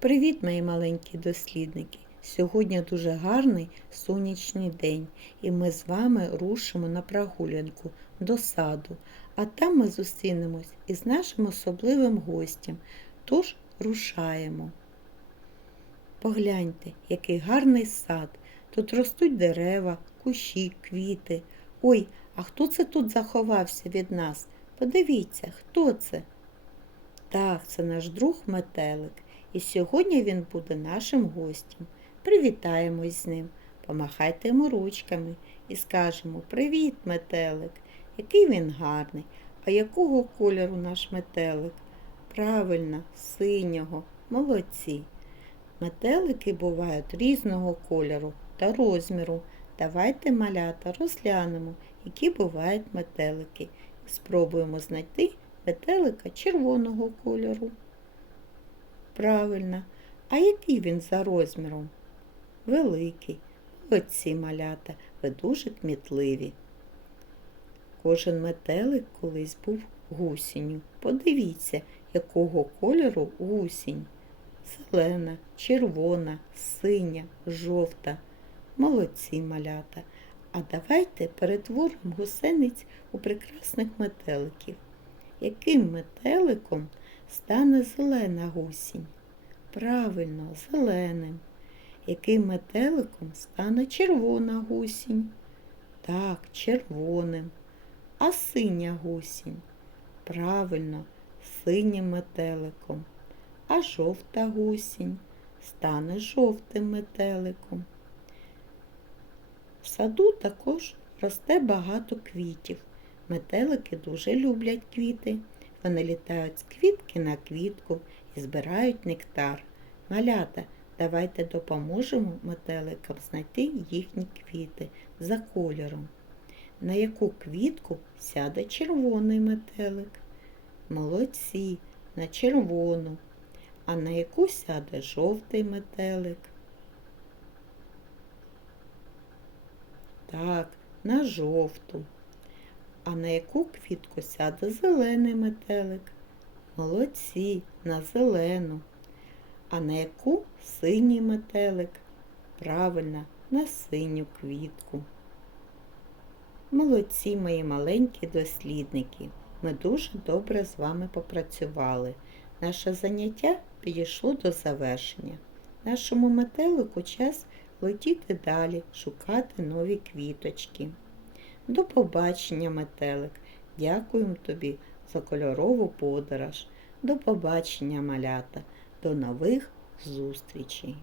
Привіт, мої маленькі дослідники! Сьогодні дуже гарний сонячний день, і ми з вами рушимо на прогулянку до саду, а там ми зустрінемось із нашим особливим гостем. Тож рушаємо. Погляньте, який гарний сад. Тут ростуть дерева, кущі, квіти. Ой, а хто це тут заховався від нас? Подивіться, хто це? Так, це наш друг метелик. І сьогодні він буде нашим гостем. Привітаємось з ним, помахайте йому ручками і скажемо Привіт, метелик! Який він гарний! А якого кольору наш метелик? Правильно, синього, молодці. Метелики бувають різного кольору та розміру. Давайте малята розглянемо, які бувають метелики. Спробуємо знайти метелика червоного кольору. Правильно. А який він за розміром? Великий. Молодці малята, ви дуже кмітливі. Кожен метелик колись був гусінню. Подивіться, якого кольору гусінь. Зелена, червона, синя, жовта. Молодці малята. А давайте перетворимо гусениць у прекрасних метеликів. Яким метеликом стане зелена гусінь? Правильно, зеленим. Яким метеликом стане червона гусінь? Так, червоним. А синя гусінь? Правильно, синім метеликом. А жовта гусінь стане жовтим метеликом. В саду також росте багато квітів. Метелики дуже люблять квіти. Вони літають з квітки на квітку і збирають нектар. Малята, давайте допоможемо метеликам знайти їхні квіти за кольором. На яку квітку сяде червоний метелик? Молодці, на червону. А на яку сяде жовтий метелик? Так, на жовту. А на яку квітку сяде зелений метелик? Молодці, на зелену. А на яку синій метелик? Правильно, на синю квітку. Молодці мої маленькі дослідники. Ми дуже добре з вами попрацювали. Наше заняття підійшло до завершення. Нашому метелику час летіти далі, шукати нові квіточки. До побачення, метелик. Дякуємо тобі за кольорову подорож. До побачення, малята. До нових зустрічей!